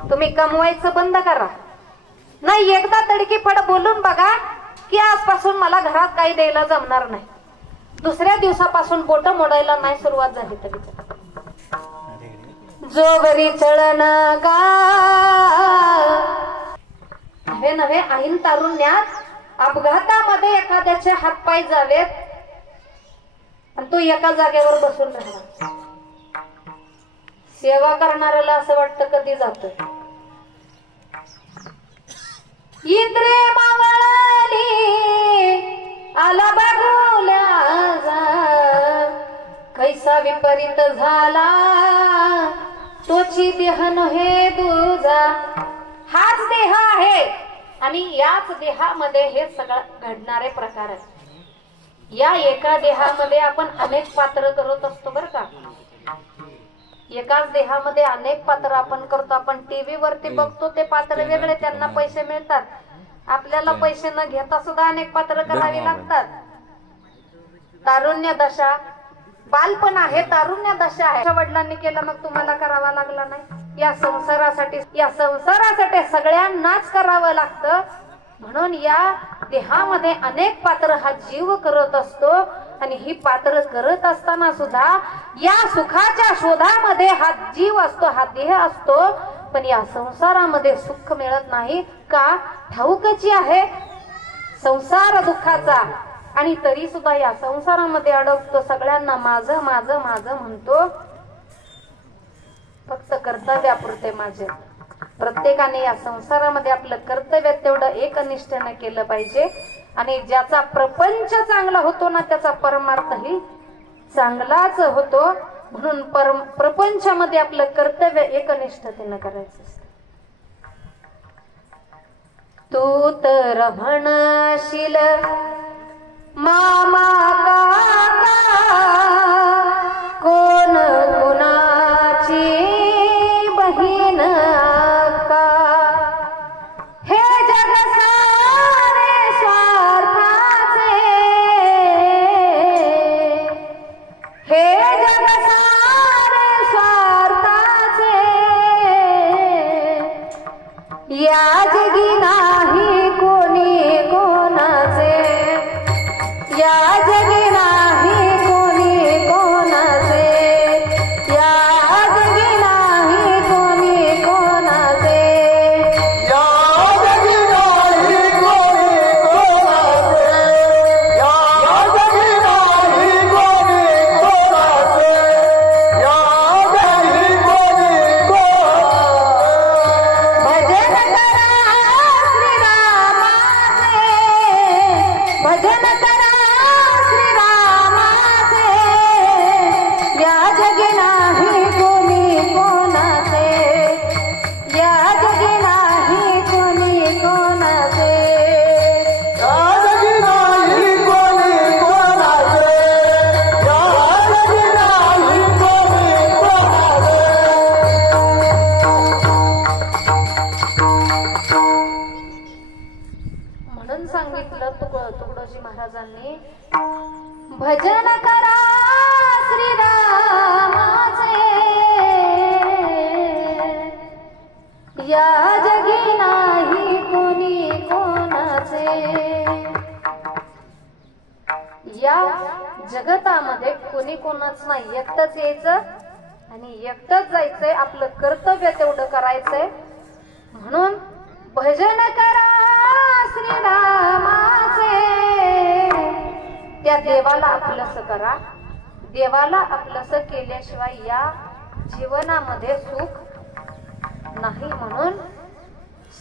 तुम्ही कमवायचं बंद करा. नाही एकदा तडकीफड बोलून बघा की आजपासून मला घरात काही द्यायला जमणार नाही. दुसऱ्या दिवसापासून बोट मोडायला नाही सुरुवात झाली तरी जोगरी चळण गा नवे नवे ऐन तारुण्यात अपघातामध्ये एखाद्याचे हातपाय जावेत आणि तो एका जागेवर बसून राहणार. सेवा करणाऱ्याला असं वाटतं कधी जात. इंद्रे मावळली आला बघूल्या जा कैसा विपरीत झाला तोची देह नव्हे तुझा. हाच देह आहे आणि याच देहामध्ये हे सगळं घडणारे प्रकार आहेत. या एका देहामध्ये आपण अनेक पात्र करत असतो बर का. एकाच देहामध्ये अनेक पात्र आपण करतो. आपण टीव्ही वरती बघतो ते पात्र वेगळे, त्यांना पैसे मिळतात. आपल्याला पैसे न घेता सुद्धा अनेक पात्र करावी लागतात. तारुण्य दशा बालपण आहे, तारुण्य दशा आहे. वडिलांनी केलं मग तुम्हाला करावा लागला नाही. या संसारासाठी सगळ्यांनाच करावं लागतं. म्हणून या देहामध्ये अनेक पात्र हा जीव करत असतो आणि ही पात्र करत असताना सुद्धा या सुखाच्या शोधामध्ये हा जीव असतो, हा देह असतो. पण या संसारामध्ये सुख मिळत नाही का ठाऊकची आहे संसार दुःखाचा. आणि तरी सुद्धा या संसारामध्ये अडकतो, सगळ्यांना माझं माझं माझं म्हणतो. फक्त कर्तव्यापुरते माझे. प्रत्येकाने या संसारामध्ये आपलं कर्तव्य तेवढं एकनिष्ठेने केलं पाहिजे. आणि ज्याचा प्रपंच चांगला होतो ना त्याचा परमार्थही चांगलाच होतो. म्हणून प्रपंचामध्ये आपलं कर्तव्य एकनिष्ठतेनं करायचं असतं. तू तर म्हणशील मामा काका कोण कुणाची बहीण अक्का. हे जग सारे स्वार्थाचे, हे जग सारे स्वार्थाचे. या जगी नाही कोणी कोणाचे, या जगी नाही कोणी कोणाचे, या जगी नाही कोणी कोणाचे, या जगी नाही कोणी कोणाचे, या जगी नाही कोणी कोणाचे, या जगी कोणी कोणाचे. भजन करा श्रीरामाचे, भजन करा श्रीरामाचे. या जगी नाही कोणी कोणाचे, या जगी नाही कोणी कोणाचे. या जगी नाही कोणी कोणाचे, या जगी नाही कोणी कोणाचे. म्हणून सांगितलं तुकडोजी महाराजांनी भजन करा श्रीरामाचे. या जगी नाही कोणी कोणाचे. या जगतामध्ये कोणी कोणाच नाही, एकटंच यायचं आणि एकटंच जायचंय. आपलं कर्तव्य तेवढं करायचंय. म्हणून भजन करा श्रीरामाचे. त्या देवाला आपलंसं करा. देवाला आपलंसं केल्याशिवाय या जीवनामध्ये सुख नाही. म्हणून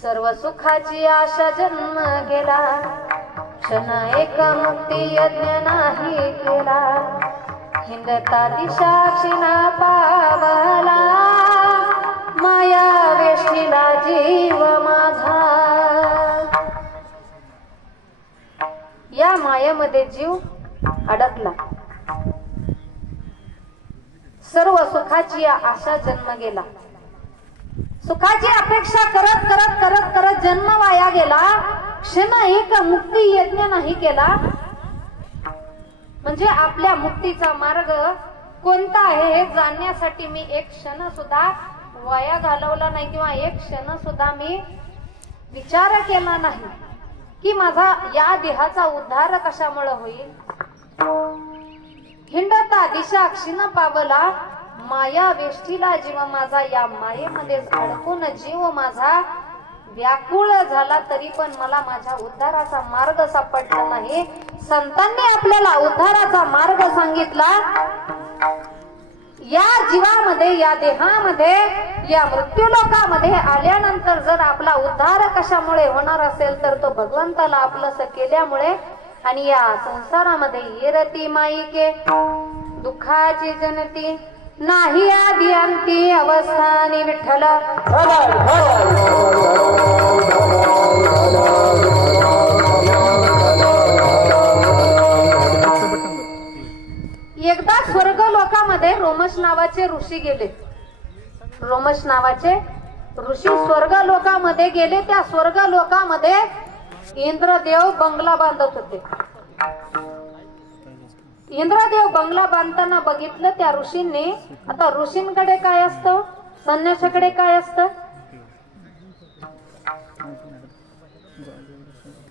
सर्व सुखाची आशा जन्म गेला, क्षण एक मुक्ती यज्ञ नाही केला. हिंडता दिशा क्षीणा पावला, माया वेष्टीला जीव माझा. या मायेमध्ये जीव अडकला. सर्व सुखाची आशा जन्म गेला. सुखाची अपेक्षा करत करत करत करत जन्म वाया गेला. क्षण एक मुक्ती यज्ञ नाही केला. म्हणजे आपल्या मुक्तीचा मार्ग कोणता आहे हे जाणण्यासाठी मी एक क्षण सुद्धा वाया घालवला नाही किंवा एक क्षण सुद्धा मी विचार केला नाही की माझा या देहाचा उद्धार कशामुळे होईल. हिंडता दिशा क्षीण पावला माया वेष्टीला जीव माझा, या मायेमध्ये अडकून जीव माझा व्याकुळ झाला तरी पण मला माझ्या उद्धाराचा मार्ग सापडला नाही. संतांनी आपल्याला उद्धाराचा मार्ग सांगितला. या जीवामध्ये या देहामध्ये या मृत्यूलोकामध्ये आल्यानंतर जर आपला उद्धार कशामुळे होणार असेल तर तो भगवंताला आपलंस केल्यामुळे. आणि या संसारामध्ये येरती माईके दुःखाची जनती नाही आदी अंती अवस्थानी विठ्ठल. एकदा स्वर्ग लोकामध्ये रोमश नावाचे ऋषी गेले. रोमश नावाचे ऋषी स्वर्ग लोकामध्ये गेले. त्या स्वर्ग लोकामध्ये इंद्रदेव बंगला बांधत होते. इंद्रदेव बंगला बांधताना बघितलं त्या ऋषींनी. आता ऋषींकडे काय असतं, संन्यासाकडे काय असतं,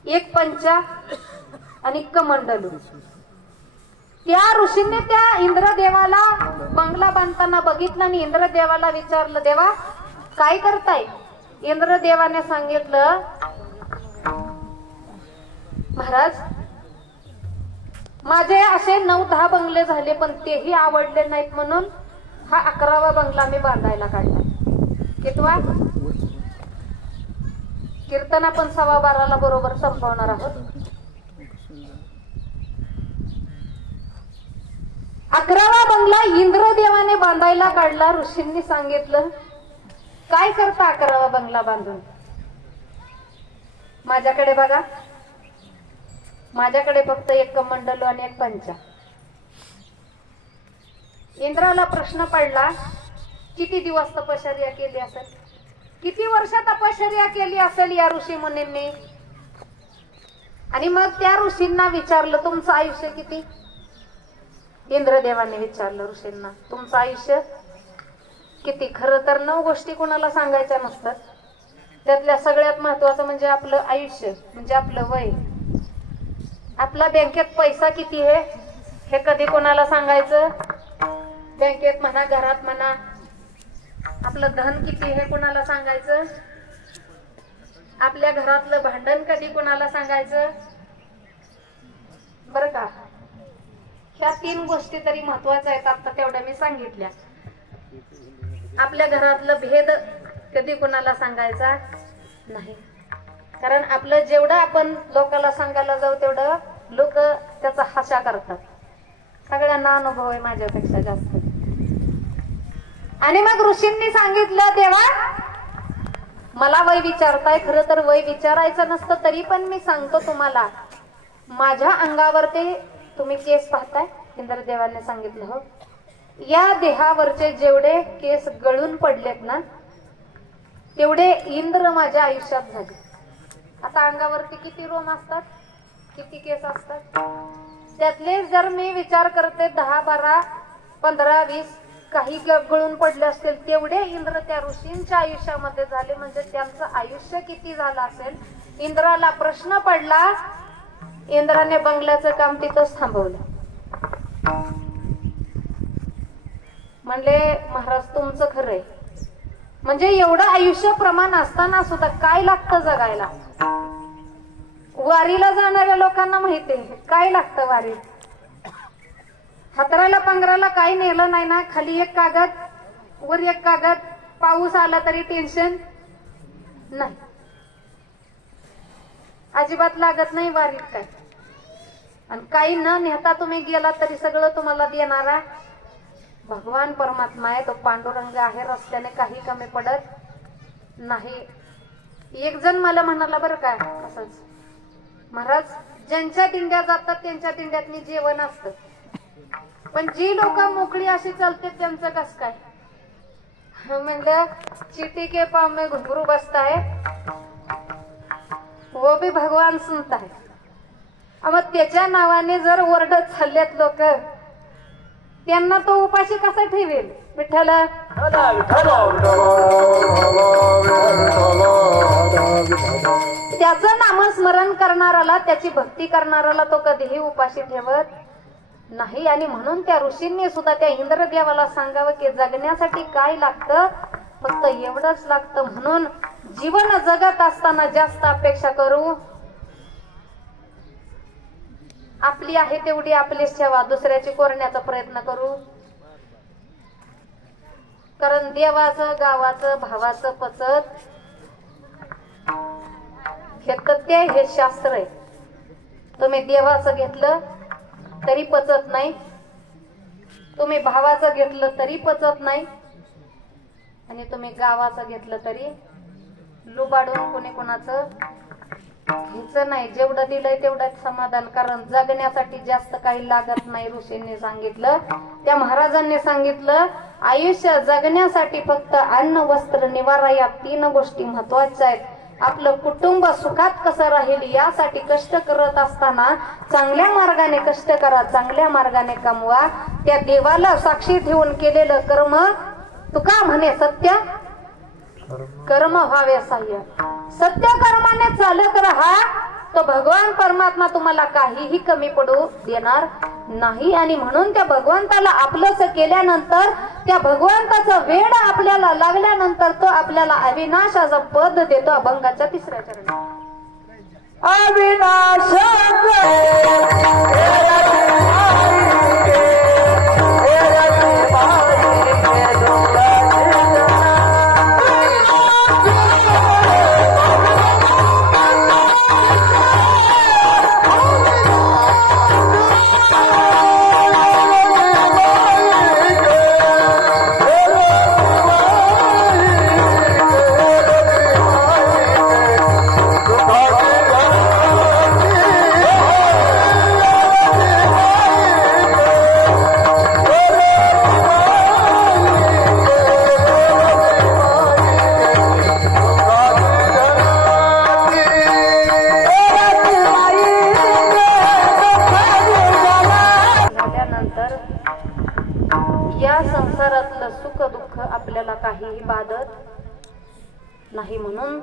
एक पंचा आणि कमंडलू. त्या ऋषींनी त्या इंद्रदेवाला बंगला बांधताना बघितलं आणि इंद्रदेवाला विचारलं, देवा काय करताय. इंद्रदेवाने सांगितलं, महाराज माझे असे 9-10 बंगले झाले पण तेही आवडले नाहीत म्हणून हा 11वा बंगला मी बांधायला काढला. कितवा कीर्तन आपण 12:15 बरोबर संपवणार आहोत. 11वा बंगला इंद्रदेवाने बांधायला काढला. ऋषींनी सांगितलं, काय करता 11वा बंगला बांधून. माझ्याकडे बघा, माझ्याकडे फक्त एक कमंडलू आणि एक पंचा. इंद्राला प्रश्न पडला, किती दिवस तपश्चर्या केली असेल, किती वर्ष तपश्चर्या केली असेल या ऋषी मुनींनी. आणि मग त्या ऋषींना विचारलं, तुमचं आयुष्य किती. इंद्रदेवाने विचारलं ऋषींना, तुमचं आयुष्य किती. खरं तर 9 गोष्टी कोणाला सांगायच्या नसतात. त्यातल्या सगळ्यात महत्वाचं म्हणजे आपलं आयुष्य, म्हणजे आपलं वय. आपला बँकेत पैसा किती आहे हे कधी कोणाला सांगायचं. बँकेत म्हणा, घरात म्हणा, आपलं धन किती हे कोणाला सांगायचं. आपल्या घरातलं भांडण कधी कोणाला सांगायचं. बरं का, ह्या 3 गोष्टी तरी महत्वाच्या आहेत. आता तेवढ्या मी सांगितल्या. आपल्या घरातलं भेद कधी कोणाला सांगायचा नाही. कारण आपलं जेवढं आपण लोकांना सांगायला जाऊ तेवढं लोक त्याचा हास्या करतात. सगळ्यांना अनुभव आहे माझ्यापेक्षा जास्त. आणि मग ऋषींनी सांगितलं, देवा मला वय विचारताय. खरं तर वय विचारायचं नसतं, तरी पण मी सांगतो तुम्हाला. माझ्या अंगावरती तुम्ही केस पाहताय. इंद्रदेवाने सांगितलं, हो. या देहावरचे जेवढे केस गळून पडलेत ना तेवढे इंद्र माझ्या आयुष्यात झाले. आता अंगावरती किती रोम असतात, किती केस असतात. त्यातले जर मी विचार करते 10, 12, 15, 20 काही गळून पडले असतील तेवढे इंद्र त्या ऋषींच्या आयुष्यामध्ये झाले. म्हणजे त्यांचं आयुष्य किती झालं असेल. इंद्राला प्रश्न पडला. इंद्राने बंगल्याचं काम तिथंच थांबवलं. म्हणले, महाराज तुमचं खरंय. म्हणजे एवढं आयुष्य प्रमाण असताना सुद्धा काय लागतं जगायला. वारीला जाणाऱ्या लोकांना माहितीये काय लागतं वारीत. हातराला पांघराला काही नेलं नाही ना, खाली एक कागद वर एक कागद, पाऊस आला तरी टेन्शन नाही, अजिबात लागत नाही वारीत काय. आणि काही न नेता तुम्ही गेला तरी सगळं तुम्हाला देणारा भगवान परमात्मा आहे. तो पांडुरंग आहे. रस्त्याने काही कमी पडत नाही. एक जण मला म्हणाला, बरं काय असंच, महाराज ज्यांच्या दिंड्या जातात त्यांच्या दिंड्यात जेवण असतं, पण जी लोक मोकळी अशी चालते त्यांचं कस काय. म्हणलं, चीटी के पाव में घुंगरू बसता है वो भी भगवान सुनता है. मग त्याच्या नावाने जर ओरडत चाललेत लोक त्यांना तो उपाशी कसा ठेवेल? विठ्ठल त्याचं नामस्मरण करणाराला, त्याची भक्ती करणाराला तो कधीही उपाशी ठेवत नाही. आणि म्हणून त्या ऋषींनी सुद्धा त्या इंद्रदेवाला सांगावं की जगण्यासाठी काय लागतं, फक्त एवढंच लागतं. म्हणून जीवन जगत असताना जास्त अपेक्षा करू, आपली आहे तेवढी आपलीच ठेवा, दुसऱ्याची कोरण्याचा प्रयत्न करू. कारण देवाचं, गावाचं, भावाचं पचत हे तथ्य, हे शास्त्र आहे. तुम्ही देवाचं घेतलं तरी पचत नाही, तुम्ही भावाचं घेतलं तरी पचत नाही, आणि तुम्ही गावाचं घेतलं तरी लुबाडून कोणी कोणाचं घ्यायचं नाही. जेवढं दिलंय तेवढंच समाधान. कारण जगण्यासाठी जास्त काही लागत नाही. ऋषींनी सांगितलं, त्या महाराजांनी सांगितलं, आयुष्य जगण्यासाठी फक्त अन्न, वस्त्र, निवारा या 3 गोष्टी महत्वाच्या आहेत. आपलं कुटुंब सुखात कसं राहील यासाठी कष्ट करत असताना चांगल्या मार्गाने कष्ट करा, चांगल्या मार्गाने कमवा. त्या देवाला साक्षी ठेवून केलेलं कर्म, तुका म्हणे सत्य कर्म व्हावे सहाय्य. सत्य कर्माने चालत राहा, तो भगवान परमात्मा तुम्हाला काहीही कमी पडू देणार नाही. आणि म्हणून त्या भगवंताला आपलंस केल्यानंतर, त्या भगवंताचा वेळ आपल्याला लागल्यानंतर तो आपल्याला अविनाशाचं पद देतो. अभंगाच्या 3ऱ्या चरणी अविनाश सुख दुःख आपल्याला काहीही बाधत नाही. म्हणून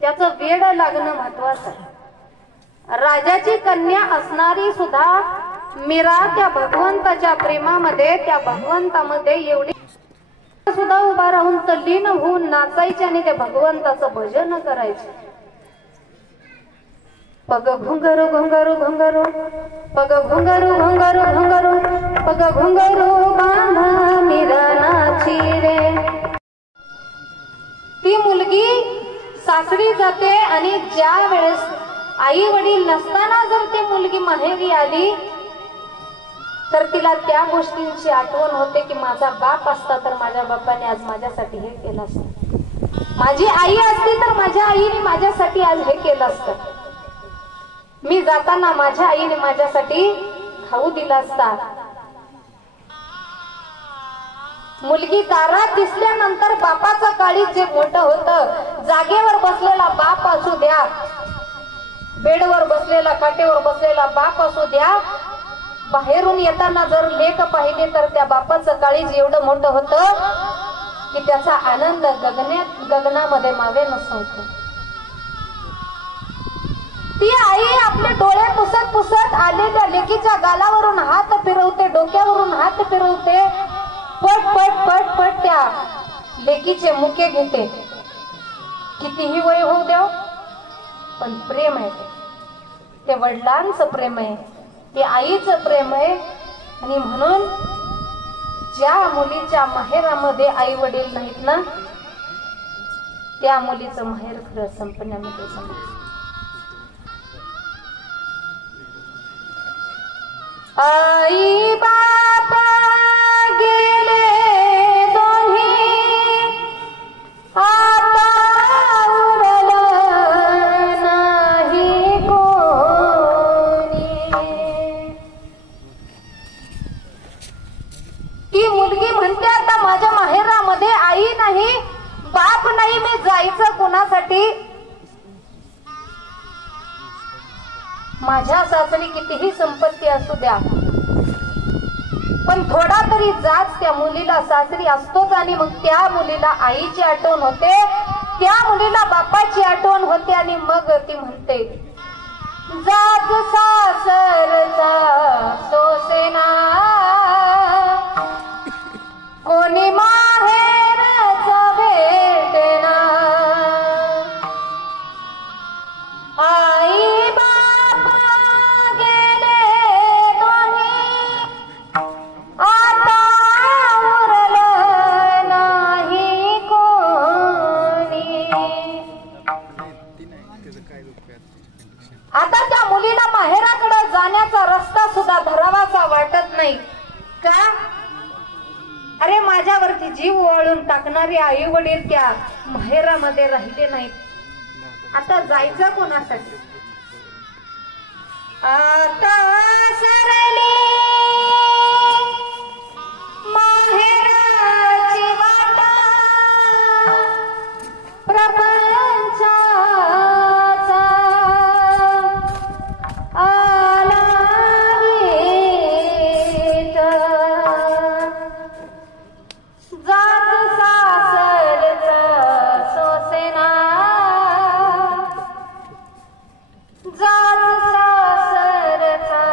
त्याचं वेड लागणं महत्वाचं आहे. राजाची कन्या असणारी सुद्धा मीरा त्या भगवंताच्या प्रेमामध्ये, त्या भगवंतामध्ये एवढी सुद्धा उभा राहून तल्लीन होऊन नाचायचे आणि त्या भगवंताचं भजन करायचे. पग घुंगरू घुंगरू घुंगरू, पग घुंगरू घुंगरू घुंगरू, पग घुंगरू बांधा मीरा नाची रे. ती मुलगी सासरी जाते आणि ज्या वेळेस आई वडील नसताना जर ती मुलगी माहेरी आली तर तिला त्या गोष्टींची आठवण होते की माझा बाप असता तर माझ्या बापाने आज माझ्यासाठी हे केलं असतं, माझी आई असती तर माझ्या आईने माझ्यासाठी आज हे केलं असतं, मी जाताना माझ्या आईने माझ्यासाठी खाऊ दिला असता. मुलगी दारात दिसल्यानंतर बापाचं काळीज जे मोठं होतं, जागेवर बसलेला बाप असू द्या, बेडवर बसलेला, काटेवर बसलेला बाप असू द्या, बाहेरून येताना जर लेक पाहिले तर त्या बापाचं काळीज एवढं मोठं होतं की त्याचा आनंद गगनामध्ये मावे नसतो. ती आई आपले डोळे पुसत पुसत आलेल्या लेकीच्या गालावरून हात फिरवते, डोक्यावरून हात फिरवते, पट पट पट पट त्या लेकीचे मुके घेते. कितीही वय होऊ द्या पण प्रेम आहे ते वडिलांचं प्रेम आहे, ते आईचं प्रेम आहे. आणि म्हणून ज्या मुलीच्या माहेरामध्ये आई वडील नाहीत ना त्या मुलीचं माहेर खरं संपण्यामध्ये समजतं. आई बापा गेले दोन्ही, आता उरलं नाही कोणी. ती मुलगी म्हणते आता माझ्या माहेरामध्ये आई नाही, बाप नाही, मी जायचं कोणासाठी? माझ्या सासरी कितीही संपत्ती असू द्या, पण थोडा तरी जाच त्या मुलीला सासरी असतोच आणि मग त्या मुलीला आईची आठवण होते, त्या मुलीला बापाची आठवण होते आणि मग ती म्हणते जात सासरचा सोसेना कोणी माहेरचा भेटेना आई बापा गेले दोन्ही आता उरलं नाही कोणी। आता त्या मुलीला माहेराकडे जाण्याचा रस्ता सुद्धा धरावासा वाटत नाही का? अरे माझ्यावरती जीव ओवाळून टाकणारे आई वडील त्या माहेरामध्ये राहिले नाहीत, आता जायचं कोणासाठी? आता सरली माहेराची वाटा प्रपंचाचा आला गीत जात सासरचा सोसेना जात सासरचा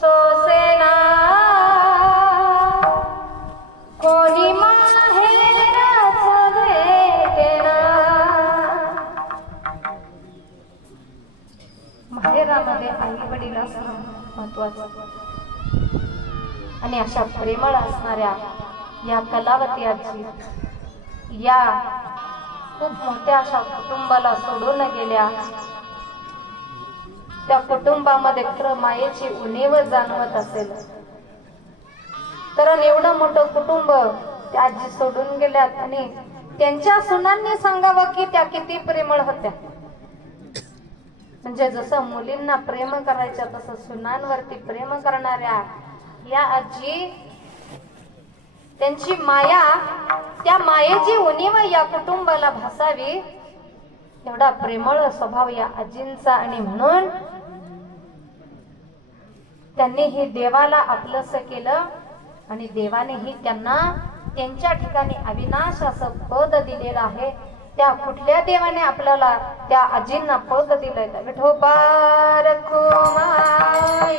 सोसेना कोणी माहेरचं भेटेना। माहेरामध्ये आई वडील असणं महत्वाचं आणि अशा प्रेमळ असणाऱ्या या कलावती आजी या खूप मोठ्या अशा कुटुंबाला सोडून गेल्या। त्या कुटुंबामध्ये खरं मायेची उणीव जाणवत असेल तर एवढं मोठं कुटुंब त्या आजी सोडून गेल्यात आणि त्यांच्या सुनांनी सांगावं की त्या किती प्रेमळ होत्या। म्हणजे जसं मुलींना प्रेम करायच्या तसं सुनांवरती प्रेम करणाऱ्या या आजी, त्यांची माया, त्या मायेची उणीव या कुटुंबाला भासावी एवढा प्रेमळ स्वभाव या आजींचा आणि म्हणून त्यांनी ही देवाला आपलंस केलं आणि देवानेही त्यांना त्यांच्या ठिकाणी अविनाश असं पद दिलेलं आहे। त्या कुठल्या देवाने आपल्याला त्या आजींना पद दिलंय? विठोबा रखुमाई